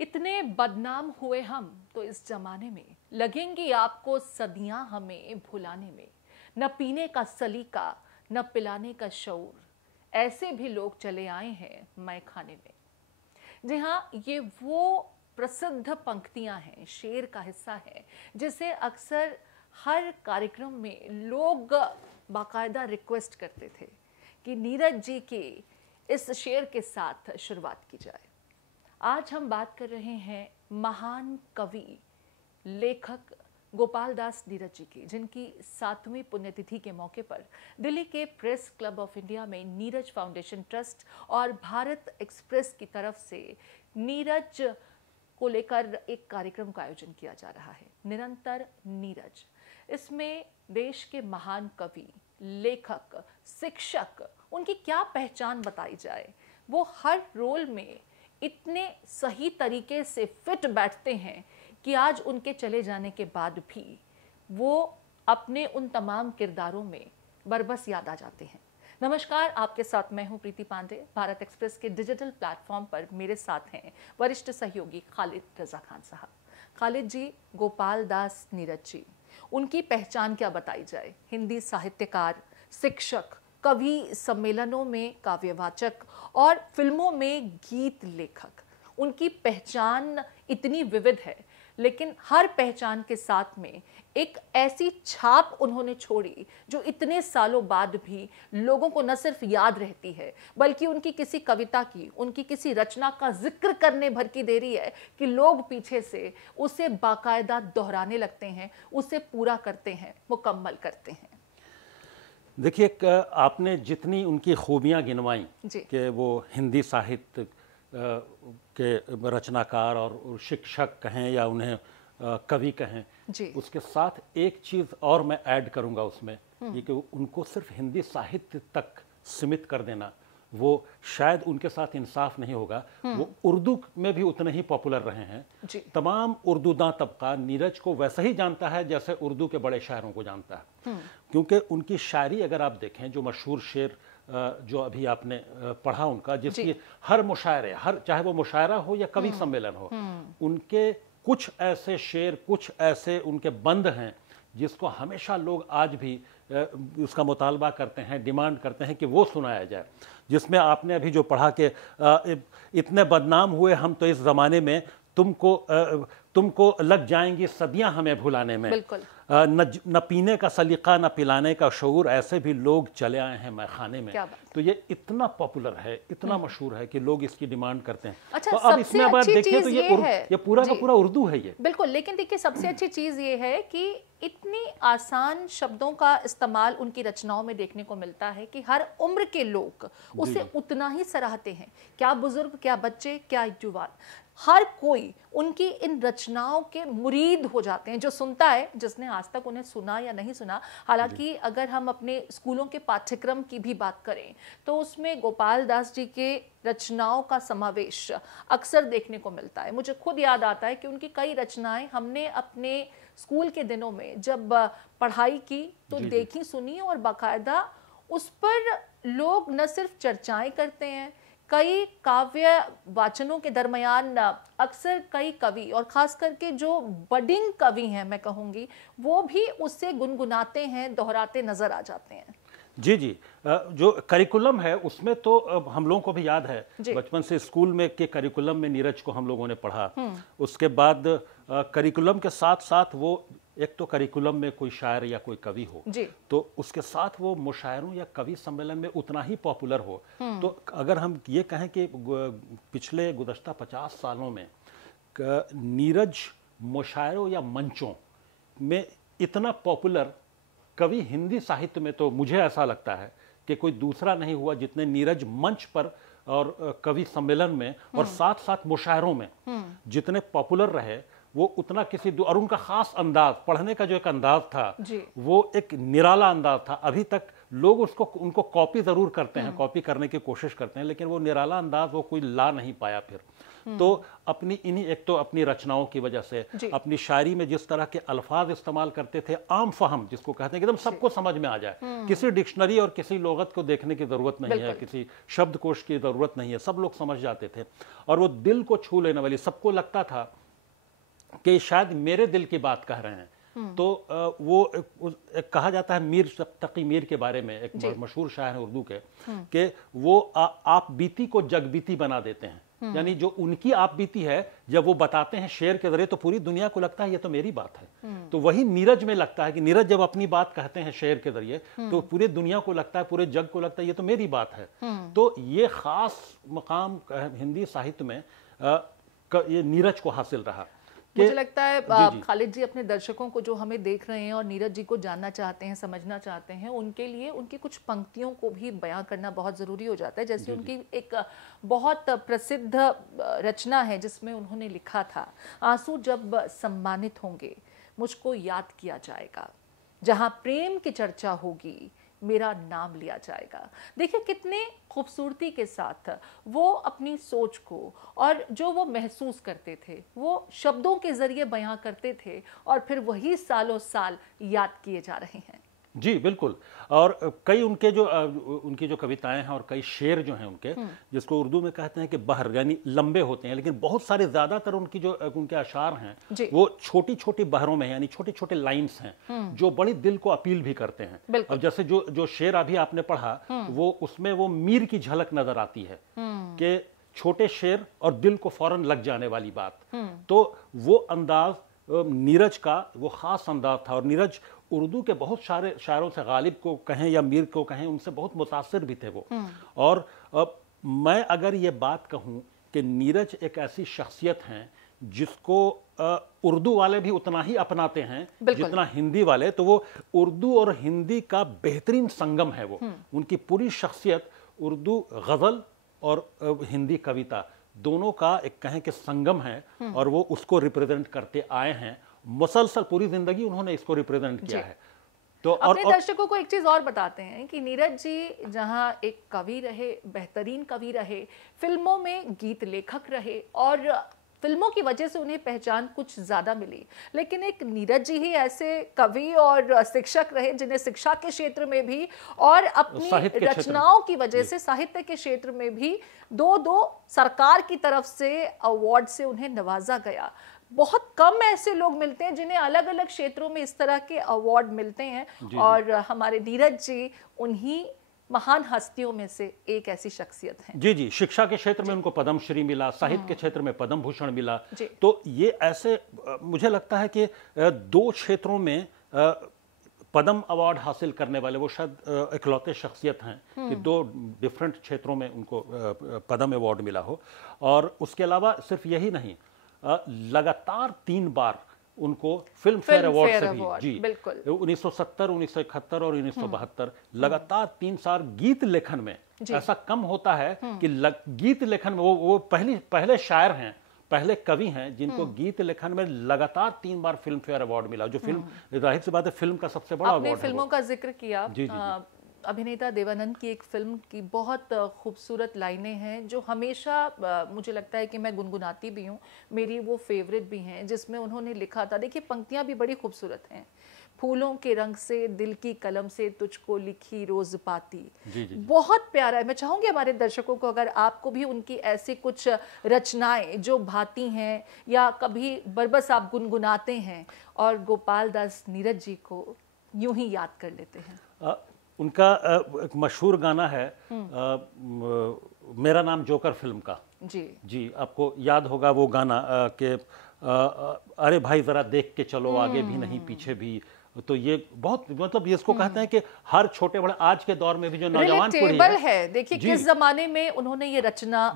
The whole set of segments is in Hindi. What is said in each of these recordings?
इतने बदनाम हुए हम तो इस जमाने में लगेंगी आपको सदियां हमें भुलाने में। न पीने का सलीका न पिलाने का शऊर, ऐसे भी लोग चले आए हैं मैं खाने में। जी हाँ, ये वो प्रसिद्ध पंक्तियां हैं, शेर का हिस्सा है जिसे अक्सर हर कार्यक्रम में लोग बाकायदा रिक्वेस्ट करते थे कि नीरज जी की इस शेर के साथ शुरुआत की जाए। आज हम बात कर रहे हैं महान कवि लेखक गोपाल दास नीरज जी की, जिनकी 7वीं पुण्यतिथि के मौके पर दिल्ली के प्रेस क्लब ऑफ इंडिया में नीरज फाउंडेशन ट्रस्ट और भारत एक्सप्रेस की तरफ से नीरज को लेकर एक कार्यक्रम का आयोजन किया जा रहा है, निरंतर नीरज। इसमें देश के महान कवि, लेखक, शिक्षक, उनकी क्या पहचान बताई जाए, वो हर रोल में इतने सही तरीके से फिट बैठते हैं कि आज उनके चले जाने के बाद भी वो अपने उन तमाम किरदारों में बरबस याद आ जाते हैं। नमस्कार, आपके साथ मैं हूं प्रीति पांडे। भारत एक्सप्रेस के डिजिटल प्लेटफॉर्म पर मेरे साथ हैं वरिष्ठ सहयोगी खालिद रजा खान साहब। खालिद जी, गोपाल दास नीरज जी, उनकी पहचान क्या बताई जाए? हिंदी साहित्यकार, शिक्षक, कवि सम्मेलनों में काव्यवाचक और फिल्मों में गीत लेखक। उनकी पहचान इतनी विविध है, लेकिन हर पहचान के साथ में एक ऐसी छाप उन्होंने छोड़ी जो इतने सालों बाद भी लोगों को न सिर्फ याद रहती है, बल्कि उनकी किसी कविता की, उनकी किसी रचना का जिक्र करने भर की देरी है कि लोग पीछे से उसे बाकायदा दोहराने लगते हैं, उसे पूरा करते हैं, मुकम्मल करते हैं। देखिए, आपने जितनी उनकी खूबियाँ गिनवाई कि वो हिंदी साहित्य के रचनाकार और शिक्षक कहें या उन्हें कवि कहें, उसके साथ एक चीज़ और मैं ऐड करूंगा उसमें, ये कि उनको सिर्फ हिंदी साहित्य तक सीमित कर देना वो शायद उनके साथ इंसाफ नहीं होगा। वो उर्दू में भी उतने ही पॉपुलर रहे हैं। तमाम उर्दूदां तबका नीरज को वैसे ही जानता है जैसे उर्दू के बड़े शायरों को जानता है, क्योंकि उनकी शायरी अगर आप देखें, जो मशहूर शेर जो अभी आपने पढ़ा उनका, जिसकी हर मुशायरे, हर चाहे वो मुशायरा हो या कवि सम्मेलन हो, उनके कुछ ऐसे शेर, कुछ ऐसे उनके बंद हैं जिसको हमेशा लोग आज भी उसका मुतालबा करते हैं, डिमांड करते हैं कि वो सुनाया जाए। जिसमें आपने अभी जो पढ़ा कि इतने बदनाम हुए हम तो इस ज़माने में, तुमको लग जाएंगी सदियां हमें भुलाने में। न पीने का सलीका न पिलाने का शऊर, ऐसे भी लोग चले आए हैं मैं खाने में। तो ये इतना पॉपुलर है, इतना मशहूर है कि लोग इसकी डिमांड करते हैं। अच्छा, तो अब इसमें अगर देखिए तो ये पूरा का पूरा उर्दू है ये। बिल्कुल, लेकिन देखिए सबसे अच्छी चीज ये है कि इतनी आसान शब्दों का इस्तेमाल उनकी रचनाओं में देखने को मिलता है कि हर उम्र के लोग उसे उतना ही सराहते हैं, क्या बुजुर्ग, क्या बच्चे, क्या युवा, हर कोई उनकी इन रचनाओं के मुरीद हो जाते हैं। जो सुनता है, जिसने आज तक उन्हें सुना या नहीं सुना, हालांकि अगर हम अपने स्कूलों के पाठ्यक्रम की भी बात करें तो उसमें गोपाल दास जी के रचनाओं का समावेश अक्सर देखने को मिलता है। मुझे खुद याद आता है कि उनकी कई रचनाएं हमने अपने स्कूल के दिनों में जब पढ़ाई की तो देखी, सुनी, और बाकायदा उस पर लोग न सिर्फ चर्चाएं करते हैं, कई काव्य वाचनों के दरमियान अक्सर कई कवि, और खास करके जो बडिंग कवि हैं मैं कहूँगी, वो भी उससे गुनगुनाते हैं, दोहराते नजर आ जाते हैं। जी, जो करिकुलम है उसमें तो हम लोगों को भी याद है, बचपन से स्कूल में के करिकुलम में नीरज को हम लोगों ने पढ़ा। उसके बाद करिकुलम के साथ साथ वो एक तो करिकुलम में कोई शायर या कोई कवि हो, तो उसके साथ वो मुशायरों या कवि सम्मेलन में उतना ही पॉपुलर हो। तो अगर हम ये कहें कि पिछले गुज़श्ता 50 सालों में नीरज मुशायरों या मंचों में इतना पॉपुलर कवि हिंदी साहित्य में, तो मुझे ऐसा लगता है कि कोई दूसरा नहीं हुआ जितने नीरज मंच पर और कवि सम्मेलन में और साथ साथ मुशायरों में जितने पॉपुलर रहे, वो उतना किसी और उनका खास अंदाज, पढ़ने का जो एक अंदाज था वो एक निराला अंदाज था। अभी तक लोग उनको कॉपी जरूर करते हैं, कॉपी करने की कोशिश करते हैं, लेकिन वो निराला अंदाज वो कोई ला नहीं पाया फिर। तो अपनी इन्हीं, एक तो अपनी रचनाओं की वजह से, अपनी शायरी में जिस तरह के अल्फाज इस्तेमाल करते थे, आम फहम जिसको कहते हैं, एकदम सबको समझ में आ जाए, किसी डिक्शनरी और किसी लोगत को देखने की जरूरत नहीं है, किसी शब्दकोश की जरूरत नहीं है, सब लोग समझ जाते थे। और वो दिल को छू लेने वाली, सबको लगता था कि शायद मेरे दिल की बात कह रहे हैं। तो वो एक कहा जाता है मीर तकी मीर के बारे में, एक मशहूर शायर है उर्दू के, कि वो आप बीती को जगबीती बना देते हैं। यानी जो उनकी आप बीती है, जब वो बताते हैं शेर के जरिए, तो पूरी दुनिया को लगता है ये तो मेरी बात है। तो वही नीरज में लगता है कि नीरज जब अपनी बात कहते हैं शेर के जरिए, तो पूरी दुनिया को लगता है, पूरे जग को लगता है ये तो मेरी बात है। तो ये खास मकाम हिंदी साहित्य में ये नीरज को हासिल रहा। मुझे लगता है खालिद जी अपने दर्शकों को, जो हमें देख रहे हैं और नीरज जी को जानना चाहते हैं, समझना चाहते हैं, उनके लिए उनकी कुछ पंक्तियों को भी बयां करना बहुत ज़रूरी हो जाता है। जैसे उनकी एक बहुत प्रसिद्ध रचना है जिसमें उन्होंने लिखा था, आंसू जब सम्मानित होंगे मुझको याद किया जाएगा, जहां प्रेम की चर्चा होगी मेरा नाम लिया जाएगा। देखिए कितने खूबसूरती के साथ वो अपनी सोच को और जो वो महसूस करते थे वो शब्दों के जरिए बयां करते थे, और फिर वही सालों साल याद किए जा रहे हैं। जी बिल्कुल। और कई उनके जो उनकी जो कविताएं हैं और कई शेर जो हैं उनके, जिसको उर्दू में कहते हैं कि बहर, यानी लंबे होते हैं, लेकिन बहुत सारे ज़्यादातर उनकी जो उनके अशार हैं वो छोटी छोटी बहरों में, यानी छोटे छोटे लाइन्स हैं जो बड़ी दिल को अपील भी करते हैं। अब जैसे जो शेर अभी आपने पढ़ा, वो उसमें वो मीर की झलक नजर आती है कि छोटे शेर और दिल को फौरन लग जाने वाली बात। तो वो अंदाज नीरज का वो खास अंदाज था। और नीरज उर्दू के बहुत सारे शायरों से, गालिब को कहें या मीर को कहें, उनसे बहुत मुतासिर भी थे वो। और मैं अगर ये बात कहूँ कि नीरज एक ऐसी शख्सियत हैं जिसको उर्दू वाले भी उतना ही अपनाते हैं जितना हिंदी वाले, तो वो उर्दू और हिंदी का बेहतरीन संगम है वो। उनकी पूरी शख्सियत उर्दू गज़ल और हिंदी कविता दोनों का एक कहें कि संगम है, और वो उसको रिप्रेजेंट करते आए हैं। मुसलसल पूरी जिंदगी उन्होंने इसको रिप्रेजेंट किया है। तो अपने दर्शकों को एक चीज और बताते हैं कि नीरज जी जहां एक कवि रहे, बेहतरीन कवि रहे, फिल्मों में गीत लेखक रहे, और फिल्मों की वजह से उन्हें पहचान कुछ ज्यादा मिली, लेकिन एक नीरज जी ही ऐसे कवि और शिक्षक रहे जिन्हें शिक्षा के क्षेत्र में भी और अपनी रचनाओं की वजह से साहित्य के क्षेत्र में भी दो सरकार की तरफ से अवार्ड से उन्हें नवाजा गया। बहुत कम ऐसे लोग मिलते हैं जिन्हें अलग अलग क्षेत्रों में इस तरह के अवार्ड मिलते हैं, और हमारे नीरज जी उन्हीं महान हस्तियों में से एक ऐसी शख्सियत है। जी जी, शिक्षा के क्षेत्र में उनको पद्मश्री मिला, साहित्य के क्षेत्र में पद्म भूषण मिला। तो ये ऐसे मुझे लगता है कि दो क्षेत्रों में पद्म अवार्ड हासिल करने वाले वो शायद इकलौते शख्सियत हैं कि दो डिफरेंट क्षेत्रों में उनको पद्म अवार्ड मिला हो। और उसके अलावा सिर्फ यही नहीं, लगातार 3 बार उनको फिल्म फेयर अवार्ड से भी, जी 1970, 1971 और 1972, लगातार 3 साल गीत लेखन में। ऐसा कम होता है कि गीत लेखन में वो पहले शायर हैं, पहले कवि हैं जिनको गीत लेखन में लगातार 3 बार फिल्म फेयर अवार्ड मिला, जो फिल्म जाहिर सी बात है फिल्म का सबसे बड़ा अवार्ड है। फिल्मों का जिक्र किया, जी जी। अभिनेता देवानंद की एक फिल्म की बहुत खूबसूरत लाइनें हैं जो हमेशा मुझे लगता है कि मैं गुनगुनाती भी हूँ, मेरी वो फेवरेट भी हैं, जिसमें उन्होंने लिखा था, देखिए पंक्तियाँ भी बड़ी खूबसूरत हैं। फूलों के रंग से दिल की कलम से तुझको लिखी रोज पाती। जी जी। बहुत प्यारा है। मैं चाहूँगी हमारे दर्शकों को, अगर आपको भी उनकी ऐसी कुछ रचनाएं जो भाती हैं या कभी बरबस आप गुनगुनाते हैं और गोपाल दास नीरज जी को यूं ही याद कर लेते हैं। उनका एक मशहूर गाना है मेरा नाम जोकर फिल्म का। जी, आपको याद होगा वो गाना कि अरे भाई जरा देख के चलो, आगे भी नहीं पीछे भी। तो ये बहुत मतलब ये इसको कहते हैं कि हर छोटे बड़े आज के दौर में भी जो नौजवान पीढ़ी है, देखिए किस जमाने में उन्होंने ये रचना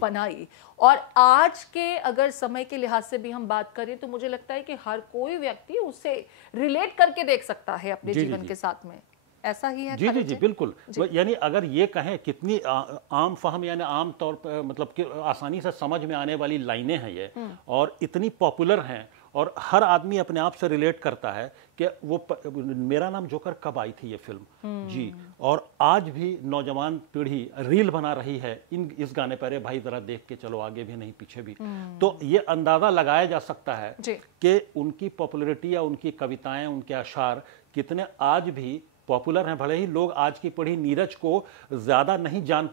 बनाई, और आज के अगर समय के लिहाज से भी हम बात करें तो मुझे लगता है कि हर कोई व्यक्ति उसे रिलेट करके देख सकता है अपने जीवन के साथ में। ऐसा ही है? जी जी जी बिल्कुल। यानी अगर ये कहें कितनी आम फहम, यानी आम तौर पर मतलब कि आसानी से समझ में आने वाली लाइनें हैं ये, और इतनी पॉपुलर हैं, और हर आदमी अपने आप से रिलेट करता है कि वो मेरा नाम जोकर कब आई थी ये फिल्म जी। और आज भी नौजवान पीढ़ी रील बना रही है इस गाने पर, भाई जरा देख के चलो, आगे भी नहीं पीछे भी। तो ये अंदाजा लगाया जा सकता है कि उनकी पॉपुलैरिटी या उनकी कविताएं, उनके अशार कितने आज भी पॉपुलर हैं। भले ही लोग आज की पीढ़ी नीरज को ज्यादा नहीं जान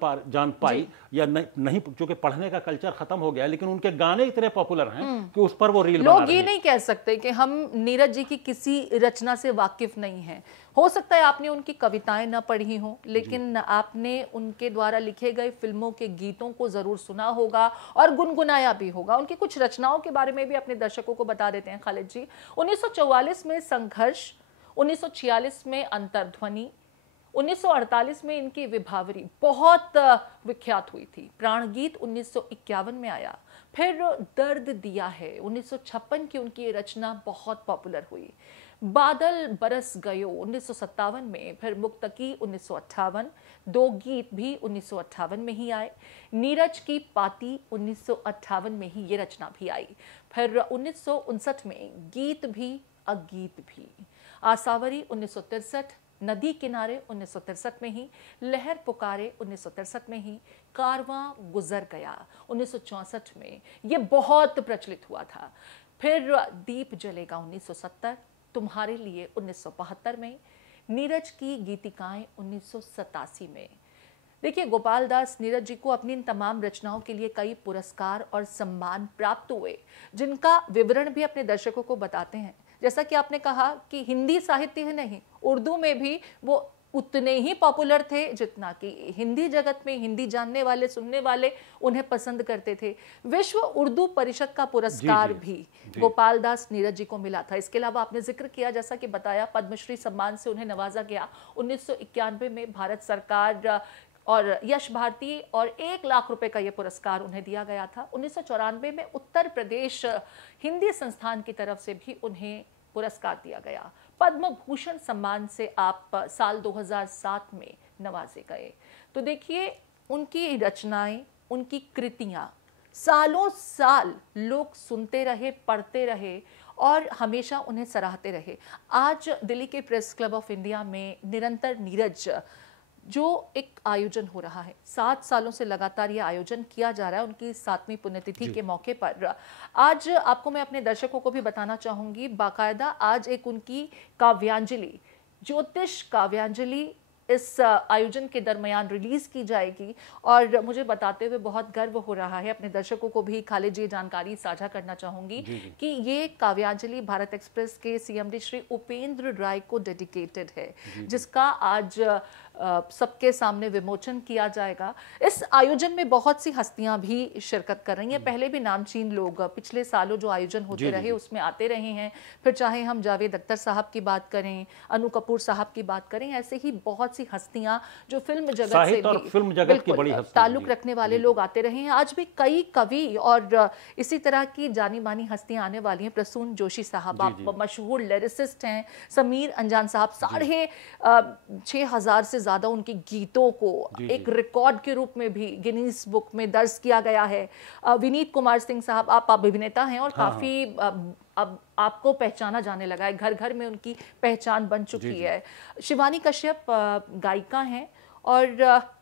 पाई या नहीं, क्योंकि पढ़ने का कल्चर खत्म हो गया, लेकिन उनके गाने इतने पॉपुलर हैं कि उस पर वो रील बना रहे हैं। लोग ये नहीं कह सकते कि हम नीरज जी की किसी रचना से वाकिफ नहीं हैं। हो सकता है आपने उनकी कविताएं ना पढ़ी हो, लेकिन आपने उनके द्वारा लिखे गए फिल्मों के गीतों को जरूर सुना होगा और गुनगुनाया भी होगा। उनकी कुछ रचनाओं के बारे में भी अपने दर्शकों को बता देते हैं खालिद जी। 1944 में संघर्ष, 1946 में अंतर्ध्वनि, 1948 में इनकी विभावरी बहुत विख्यात हुई थी। प्राणगीत 1951 में आया। फिर दर्द दिया है 1956 की उनकी रचना बहुत पॉपुलर हुई। बादल बरस गयो 1957 में, फिर मुक्तकी 1958, दो गीत भी 1958 में ही आए। नीरज की पाती 1958 में ही ये रचना भी आई। फिर 1959 में गीत भी अगीत भी। आसावरी 1963, नदी किनारे 1963 में ही, लहर पुकारे 1963 में ही, कारवां गुजर गया 1964 में, ये बहुत प्रचलित हुआ था। फिर दीप जलेगा 1970, तुम्हारे लिए 1972 में, नीरज की गीतिकाएं 1987 में। देखिए, गोपाल दास नीरज जी को अपनी इन तमाम रचनाओं के लिए कई पुरस्कार और सम्मान प्राप्त हुए, जिनका विवरण भी अपने दर्शकों को बताते हैं। जैसा कि आपने कहा कि हिंदी साहित्य ही नहीं, उर्दू में भी वो उतने ही पॉपुलर थे जितना कि हिंदी जगत में हिंदी जानने वाले, सुनने वाले उन्हें पसंद करते थे। विश्व उर्दू परिषद का पुरस्कार भी गोपाल दास नीरज जी को मिला था। इसके अलावा आपने जिक्र किया, जैसा कि बताया, पद्मश्री सम्मान से उन्हें नवाजा गया 1991 में भारत सरकार और यश भारती, और 1 लाख रुपए का यह पुरस्कार उन्हें दिया गया था। 1994 में उत्तर प्रदेश हिंदी संस्थान की तरफ से भी उन्हें पुरस्कार दिया गया। पद्म भूषण सम्मान से आप साल 2007 में नवाजे गए। तो देखिए, उनकी रचनाएं, उनकी कृतियां सालों साल लोग सुनते रहे, पढ़ते रहे और हमेशा उन्हें सराहते रहे। आज दिल्ली के प्रेस क्लब ऑफ इंडिया में निरंतर नीरज जो एक आयोजन हो रहा है, 7 सालों से लगातार यह आयोजन किया जा रहा है उनकी 7वीं पुण्यतिथि के मौके पर। आज आपको मैं अपने दर्शकों को भी बताना चाहूंगी, बाकायदा आज एक उनकी काव्यांजलि, ज्योतिष काव्यांजलि इस आयोजन के दरमियान रिलीज की जाएगी। और मुझे बताते हुए बहुत गर्व हो रहा है, अपने दर्शकों को भी खालिद जी जानकारी साझा करना चाहूंगी कि ये काव्यांजलि भारत एक्सप्रेस के सीएमडी श्री उपेंद्र राय को डेडिकेटेड है, जिसका आज सबके सामने विमोचन किया जाएगा। इस आयोजन में बहुत सी हस्तियां भी शिरकत कर रही हैं। पहले भी नामचीन लोग पिछले सालों जो आयोजन होते रहे उसमें आते रहे हैं। फिर चाहे हम जावेद अख्तर साहब की बात करें, अनु कपूर साहब की बात करें, ऐसे ही बहुत सी हस्तियां जो फिल्म जगत से भी फिल्म जगत की बड़ी ताल्लुक रखने वाले लोग आते रहे हैं। आज भी कई कवि और इसी तरह की जानी मानी हस्तियां आने वाली हैं। प्रसून जोशी साहब, आप मशहूर लिरिसिस्ट हैं। समीर अंजान साहब, 6,500 से ज्यादा उनके गीतों को एक रिकॉर्ड के रूप में भी गिनीज बुक में दर्ज किया गया है। विनीत कुमार सिंह साहब, आप अभिनेता हैं और काफी अब आपको पहचाना जाने लगा है, घर घर में उनकी पहचान बन चुकी है। शिवानी कश्यप गायिका हैं और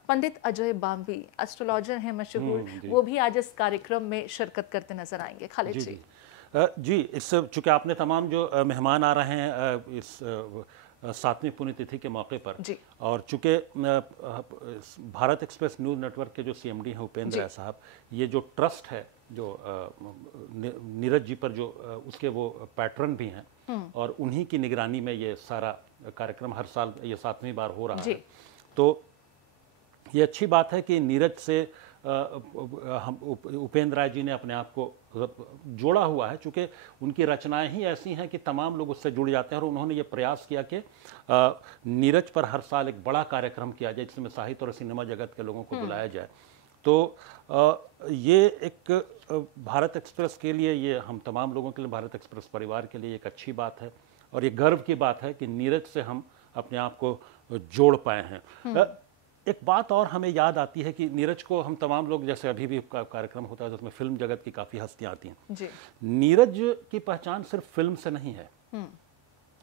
पंडित अजय बाम्बी एस्ट्रोलॉजर हैं मशहूर, वो भी आज इस कार्यक्रम में शिरकत करते नजर आएंगे। खालिद जी जी, इस चूंकि आपने तमाम जो मेहमान आ रहे हैं इस 7वीं पुण्यतिथि के मौके पर, और चूंकि भारत एक्सप्रेस न्यूज़ नेटवर्क के जो सीएमडी हैं उपेंद्र राय साहब, ये जो ट्रस्ट है जो नीरज जी पर जो उसके वो पैटर्न भी हैं और उन्हीं की निगरानी में ये सारा कार्यक्रम हर साल ये 7वीं बार हो रहा है। तो ये अच्छी बात है कि नीरज से हम उपेंद्र राय जी ने अपने आप को जोड़ा हुआ है, चूँकि उनकी रचनाएं ही ऐसी हैं कि तमाम लोग उससे जुड़ जाते हैं। और उन्होंने ये प्रयास किया कि नीरज पर हर साल एक बड़ा कार्यक्रम किया जाए जिसमें साहित्य और सिनेमा जगत के लोगों को बुलाया जाए। तो ये एक भारत एक्सप्रेस के लिए, ये हम तमाम लोगों के लिए, भारत एक्सप्रेस परिवार के लिए एक अच्छी बात है और ये गर्व की बात है कि नीरज से हम अपने आप को जोड़ पाए हैं। एक बात और हमें याद आती है कि नीरज को हम तमाम लोग, जैसे अभी भी कार्यक्रम होता है जिसमें फिल्म जगत की काफ़ी हस्तियां आती हैं जी। नीरज की पहचान सिर्फ फिल्म से नहीं है।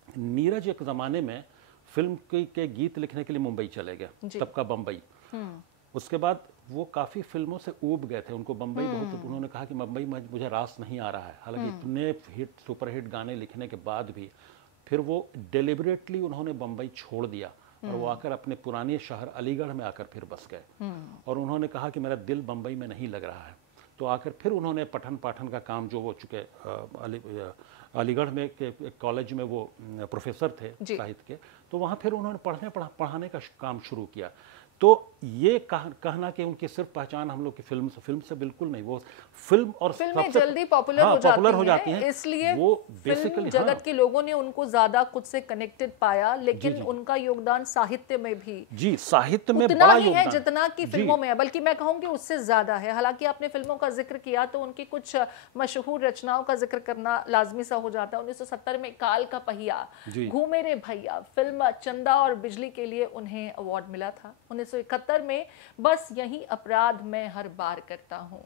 नीरज एक ज़माने में फिल्म के गीत लिखने के लिए मुंबई चले गए, तब का बम्बई। उसके बाद वो काफ़ी फिल्मों से ऊब गए थे, उनको बम्बई बहुत, उन्होंने कहा कि मुंबई में मुझे रास नहीं आ रहा है। हालांकि इतने हिट सुपर हिट गाने लिखने के बाद भी फिर वो डिलिबरेटली उन्होंने बम्बई छोड़ दिया और वो आकर अपने पुराने शहर अलीगढ़ में आकर फिर बस गए और उन्होंने कहा कि मेरा दिल बम्बई में नहीं लग रहा है। तो आकर फिर उन्होंने पठन पाठन का काम, जो वो चुके अलीगढ़ में एक कॉलेज में वो प्रोफेसर थे साहित्य के, तो वहाँ फिर उन्होंने पढ़ाने का काम शुरू किया। तो ये कहना कि उनकी सिर्फ पहचान हम लोग की फिल्म से बिल्कुल नहीं, वो फिल्में जल्दी पॉपुलर हो जाती हैं, इसलिए वो बेसिकली जगत के लोगों ने उनको ज्यादा खुद से कनेक्टेड पाया। लेकिन उनका योगदान साहित्य में भी साहित्य में उतना ही है जितना कि फिल्मों में है, बल्कि मैं कहूंगी उससे ज्यादा है। हालांकि आपने फिल्मों का जिक्र किया तो उनकी कुछ मशहूर रचनाओं का जिक्र करना लाजमी सा हो जाता है। 1970 में काल का पहिया, घूमे रे भैया, फिल्म चंदा और बिजली के लिए उन्हें अवार्ड मिला था। 1971 में बस यही अपराध मैं हर बार करता हूँ,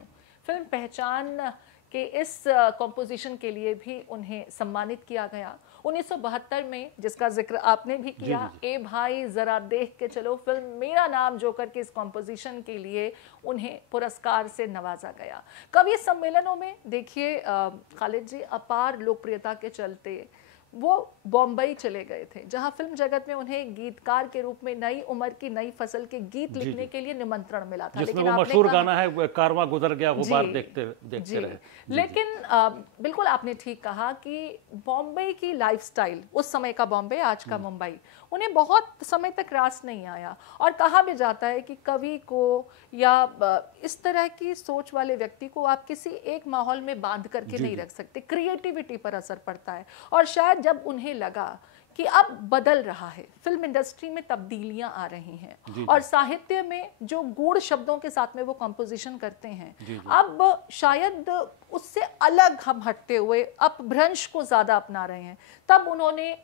फिल्म पहचान के इस कॉम्पोजिशन के लिए भी उन्हें सम्मानित किया गया। 1972 में, जिसका जिक्र आपने भी किया, ए भाई जरा देख के चलो, फिल्म मेरा नाम जोकर के इस कॉम्पोजिशन के लिए उन्हें पुरस्कार से नवाजा गया। कवि सम्मेलनों में देखिए खालिद जी, अपार लोकप्रियता के चलते वो बॉम्बई चले गए थे, जहां फिल्म जगत में उन्हें गीतकार के रूप में नई उम्र की नई फसल के गीत लिखने के लिए निमंत्रण मिला था। लेकिन वो मशहूर गाना है कारवां गुजर गया वो बार देखते रहे। लेकिन बिल्कुल आपने ठीक कहा कि बॉम्बे की लाइफस्टाइल, उस समय का बॉम्बे, आज का मुंबई, उन्हें बहुत समय तक रास नहीं आया। और कहा भी जाता है कि कवि को या इस तरह की सोच वाले व्यक्ति को आप किसी एक माहौल में बांध करके नहीं रख सकते, क्रिएटिविटी पर असर पड़ता है। और शायद जब उन्हें लगा कि अब बदल रहा है, फिल्म इंडस्ट्री में तब्दीलियां आ रही हैं और साहित्य में जो गूढ़ शब्दों के साथ में वो कंपोजिशन करते हैं, अब शायद उससे अलग हम हटते हुए अपभ्रंश को ज्यादा अपना रहे हैं, तब उन्होंने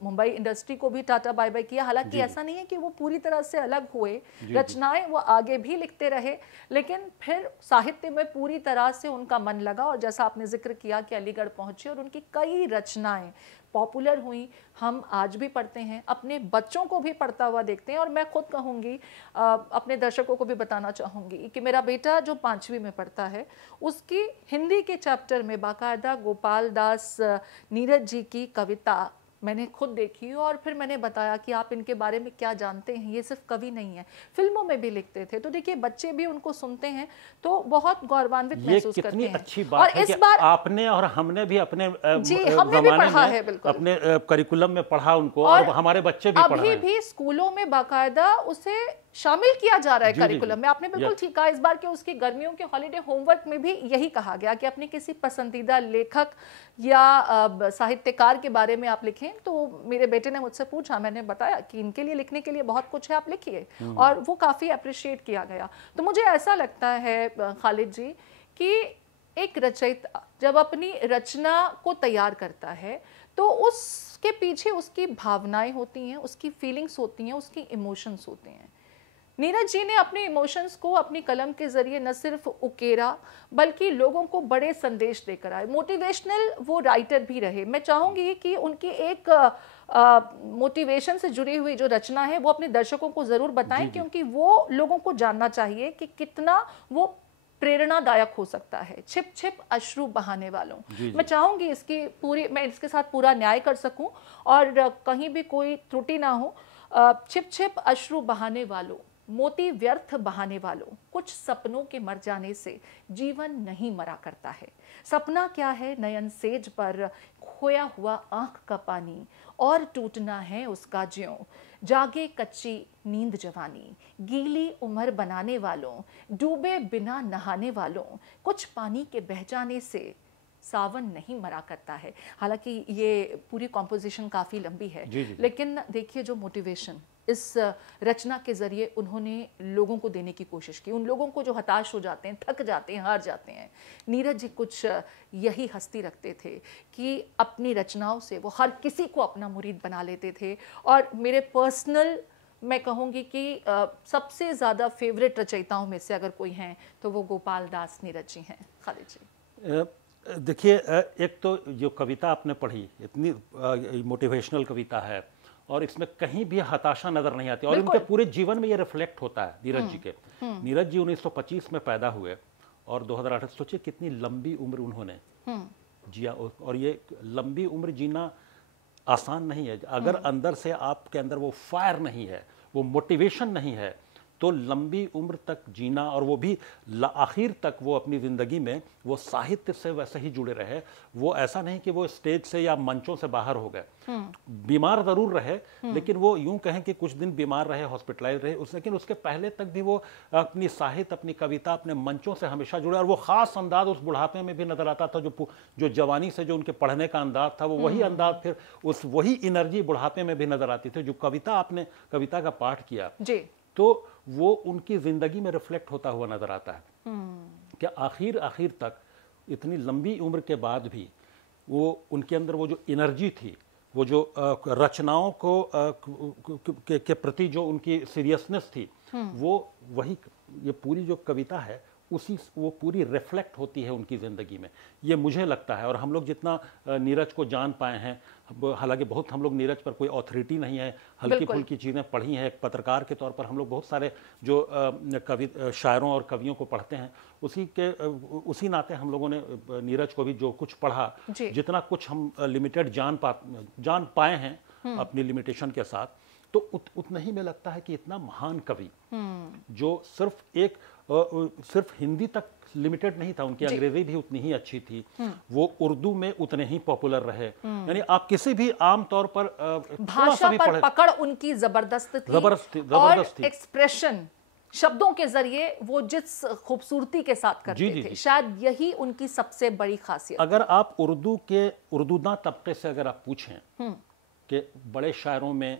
मुंबई इंडस्ट्री को भी टाटा बाय बाय किया। हालांकि ऐसा नहीं है कि वो पूरी तरह से अलग हुए, रचनाएं वो आगे भी लिखते रहे, लेकिन फिर साहित्य में पूरी तरह से उनका मन लगा। और जैसा आपने जिक्र किया कि अलीगढ़ पहुंचे और उनकी कई रचनाएं पॉपुलर हुई, हम आज भी पढ़ते हैं, अपने बच्चों को भी पढ़ता हुआ देखते हैं। और मैं खुद कहूँगी, अपने दर्शकों को भी बताना चाहूँगी कि मेरा बेटा जो 5वीं में पढ़ता है, उसकी हिंदी के चैप्टर में बाकायदा गोपाल दास नीरज जी की कविता मैंने खुद देखी और फिर मैंने बताया कि आप इनके बारे में क्या जानते हैं, ये सिर्फ कवि नहीं है, फिल्मों में भी लिखते थे। तो देखिए बच्चे भी उनको सुनते हैं तो बहुत गौरवान्वित महसूस करते हैं। अच्छी बात और है इस बार आपने और हमने भी अपने हमने भी पढ़ा है, बिल्कुल अपने करिकुलम में पढ़ा उनको, और हमारे बच्चे भी पढ़ रहे हैं। अभी भी स्कूलों में बाकायदा उसे शामिल किया जा रहा है करिकुलम में। आपने बिल्कुल ठीक कहा, इस बार के उसकी गर्मियों के हॉलीडे होमवर्क में भी यही कहा गया कि अपने किसी पसंदीदा लेखक या साहित्यकार के बारे में आप लिखें। तो मेरे बेटे ने मुझसे पूछा, मैंने बताया कि इनके लिए लिखने के लिए बहुत कुछ है, आप लिखिए, और वो काफ़ी अप्रिशिएट किया गया। तो मुझे ऐसा लगता है खालिद जी कि एक रचयिता जब अपनी रचना को तैयार करता है तो उसके पीछे उसकी भावनाएं होती हैं, उसकी फीलिंग्स होती हैं, उसकी इमोशंस होते हैं। नीरज जी ने अपने इमोशंस को अपनी कलम के जरिए न सिर्फ उकेरा बल्कि लोगों को बड़े संदेश देकर आए। मोटिवेशनल वो राइटर भी रहे। मैं चाहूंगी कि उनकी एक मोटिवेशन से जुड़ी हुई जो रचना है वो अपने दर्शकों को जरूर बताएं, क्योंकि वो लोगों को जानना चाहिए कि कितना वो प्रेरणादायक हो सकता है। छिप छिप अश्रु बहाने वालों, मैं चाहूंगी इसकी पूरी, मैं इसके साथ पूरा न्याय कर सकूं और कहीं भी कोई त्रुटि ना हो। छिप छिप अश्रु बहाने वालों, मोती व्यर्थ बहाने वालों, कुछ सपनों के मर जाने से जीवन नहीं मरा करता है। सपना क्या है नयन सेज पर खोया हुआ आंख का पानी, और टूटना है उसका ज्यों जागे कच्ची नींद जवानी। गीली उम्र बनाने वालों, डूबे बिना नहाने वालों, कुछ पानी के बह जाने से सावन नहीं मरा करता है। हालांकि ये पूरी कॉम्पोजिशन काफ़ी लंबी है, लेकिन देखिए जो मोटिवेशन इस रचना के जरिए उन्होंने लोगों को देने की कोशिश की, उन लोगों को जो हताश हो जाते हैं, थक जाते हैं, हार जाते हैं। नीरज जी कुछ यही हस्ती रखते थे कि अपनी रचनाओं से वो हर किसी को अपना मुरीद बना लेते थे। और मेरे पर्सनल मैं कहूँगी कि सबसे ज़्यादा फेवरेट रचयिताओं में से अगर कोई हैं तो वो गोपाल दास नीरज जी हैं। खालिद जी, देखिए, एक तो जो कविता आपने पढ़ी इतनी मोटिवेशनल कविता है और इसमें कहीं भी हताशा नजर नहीं आती और इनके पूरे जीवन में ये रिफ्लेक्ट होता है नीरज जी के। नीरज जी 1925 में पैदा हुए और 2008, सोचिए कितनी लंबी उम्र उन्होंने जिया। और ये लंबी उम्र जीना आसान नहीं है। अगर अंदर से आपके अंदर वो फायर नहीं है, वो मोटिवेशन नहीं है, तो लंबी उम्र तक जीना, और वो भी आखिर तक वो अपनी ज़िंदगी में वो साहित्य से वैसे ही जुड़े रहे। वो ऐसा नहीं कि वो स्टेज से या मंचों से बाहर हो गए, बीमार ज़रूर रहे, लेकिन वो यूं कहें कि कुछ दिन बीमार रहे, हॉस्पिटलाइज रहे, लेकिन उसके पहले तक भी वो अपनी साहित्य, अपनी कविता, अपने मंचों से हमेशा जुड़े। और वो ख़ास अंदाज उस बुढ़ापे में भी नज़र आता था, जो जवानी से जो उनके पढ़ने का अंदाज था, वो वही अंदाज फिर वही एनर्जी बुढ़ापे में भी नज़र आती थी। जो आपने कविता का पाठ किया जी, तो वो उनकी जिंदगी में रिफ्लेक्ट होता हुआ नजर आता है कि आखिर तक इतनी लंबी उम्र के बाद भी वो उनके अंदर वो जो एनर्जी थी, वो जो रचनाओं के प्रति जो उनकी सीरियसनेस थी, वो वही ये पूरी जो कविता है वो पूरी रिफ्लेक्ट होती है उनकी ज़िंदगी में, ये मुझे लगता है। और हम लोग जितना नीरज को जान पाए हैं, हालांकि बहुत हम लोग नीरज पर कोई अथॉरिटी नहीं है, हल्की फुल्की चीज़ें पढ़ी हैं, एक पत्रकार के तौर पर हम लोग बहुत सारे जो शायरों और कवियों को पढ़ते हैं, उसी नाते हम लोगों ने नीरज को भी जो कुछ पढ़ा, जितना कुछ हम लिमिटेड जान पाए हैं अपनी लिमिटेशन के साथ, तो उतना ही में लगता है कि इतना महान कवि जो सिर्फ हिंदी तक लिमिटेड नहीं था, उनकी अंग्रेजी भी उतनी ही अच्छी थी, वो उर्दू में उतने ही पॉपुलर रहे। यानी आप किसी भी आम तौर पर भाषा पर पकड़ उनकी जबरदस्त थी और एक्सप्रेशन शब्दों के जरिए वो जिस खूबसूरती के साथ करते थे, शायद यही उनकी सबसे बड़ी खासियत। अगर आप उर्दूदा तबके से अगर आप पूछें कि बड़े शायरों में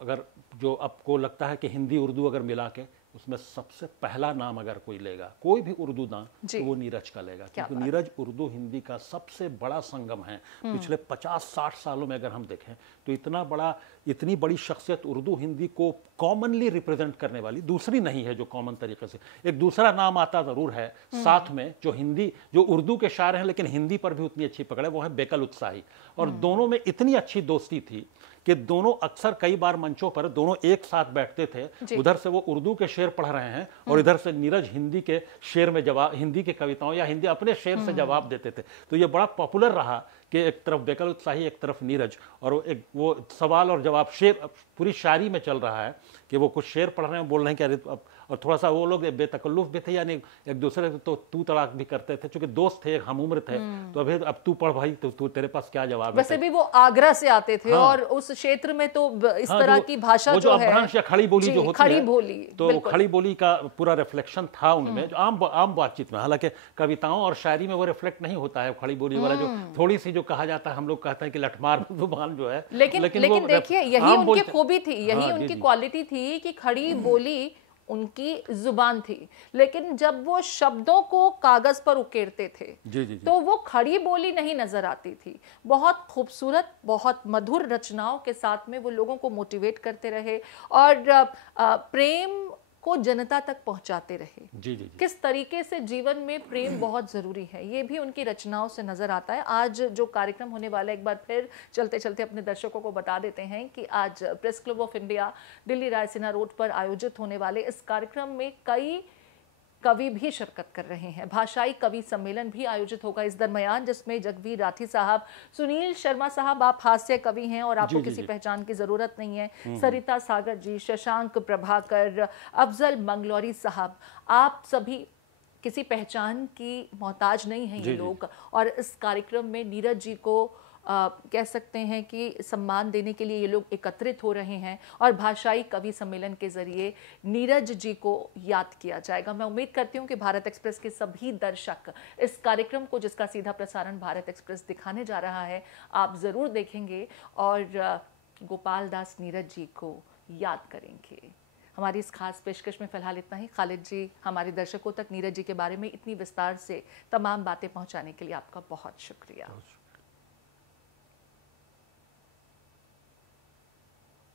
अगर जो आपको लगता है कि हिंदी उर्दू अगर मिला के उसमें सबसे पहला नाम अगर कोई लेगा, कोई भी उर्दूदां, तो वो नीरज का लेगा, क्योंकि नीरज उर्दू हिंदी का सबसे बड़ा संगम है। पिछले 50-60 सालों में अगर हम देखें तो इतनी बड़ी शख्सियत उर्दू हिंदी को कॉमनली रिप्रेजेंट करने वाली दूसरी नहीं है। जो कॉमन तरीके से एक दूसरा नाम आता ज़रूर है साथ में, जो उर्दू के शायर हैं लेकिन हिंदी पर भी उतनी अच्छी पकड़ है, वो है बेकल उत्साही। और दोनों में इतनी अच्छी दोस्ती थी कि दोनों अक्सर कई बार मंचों पर दोनों एक साथ बैठते थे। उधर से वो उर्दू के शेर पढ़ रहे हैं और इधर से नीरज हिंदी के शेर में जवाब, हिंदी के कविताओं या हिंदी अपने शेर से जवाब देते थे। तो ये बड़ा पॉपुलर रहा कि एक तरफ बेकल उत्साही, एक तरफ नीरज, और वो सवाल और जवाब शेर पूरी शायरी में चल रहा है कि वो कुछ शेर पढ़ रहे हैं, बोल रहे हैं कि अरे, और थोड़ा सा वो लोग बेतकल्लुफ भी थे, यानी एक दूसरे से तो तू तड़ाक भी करते थे, क्योंकि दोस्त थे, हम उम्र थे, तो अभी अब तू पढ़ भाई, तो तेरे पास क्या जवाब है। वैसे भी वो आगरा से आते थे और उस क्षेत्र में तो इस तरह की भाषा जो है, या खड़ी बोली जो होती है, तो खड़ी बोली का पूरा रिफ्लेक्शन था उनमें, जो आम बातचीत में। हालांकि कविताओं और शायरी में वो रिफ्लेक्ट नहीं होता है खड़ी बोली वाला, जो थोड़ी सी जो कहा जाता है, हम लोग कहते हैं कि लठमार जुबान जो है, लेकिन देखिए यही उनकी खूबी थी, यही उनकी क्वालिटी थी कि खड़ी बोली उनकी जुबान थी, लेकिन जब वो शब्दों को कागज पर उकेरते थे तो वो खड़ी बोली नहीं नजर आती थी। बहुत खूबसूरत, बहुत मधुर रचनाओं के साथ में वो लोगों को मोटिवेट करते रहे और प्रेम को जनता तक पहुंचाते रहे। किस तरीके से जीवन में प्रेम बहुत जरूरी है, ये भी उनकी रचनाओं से नजर आता है। आज जो कार्यक्रम होने वाला है, एक बार फिर चलते चलते अपने दर्शकों को बता देते हैं कि आज press club of India Delhi Raisina road पर आयोजित होने वाले इस कार्यक्रम में कई कवि भी शिरकत कर रहे हैं। भाषाई कवि सम्मेलन भी आयोजित होगा इस दरमियान, जिसमें जगवीर राठी साहब, सुनील शर्मा साहब, आप हास्य कवि हैं और आपको किसी पहचान की जरूरत नहीं है, सरिता सागर जी, शशांक प्रभाकर, अफजल मंगलौरी साहब, आप सभी किसी पहचान की मोहताज नहीं हैं ये लोग। और इस कार्यक्रम में नीरज जी को कह सकते हैं कि सम्मान देने के लिए ये लोग एकत्रित हो रहे हैं और भाषाई कवि सम्मेलन के जरिए नीरज जी को याद किया जाएगा। मैं उम्मीद करती हूँ कि भारत एक्सप्रेस के सभी दर्शक इस कार्यक्रम को, जिसका सीधा प्रसारण भारत एक्सप्रेस दिखाने जा रहा है, आप ज़रूर देखेंगे और गोपाल दास नीरज जी को याद करेंगे। हमारी इस खास पेशकश में फिलहाल इतना ही। खालिद जी, हमारे दर्शकों तक नीरज जी के बारे में इतनी विस्तार से तमाम बातें पहुँचाने के लिए आपका बहुत शुक्रिया।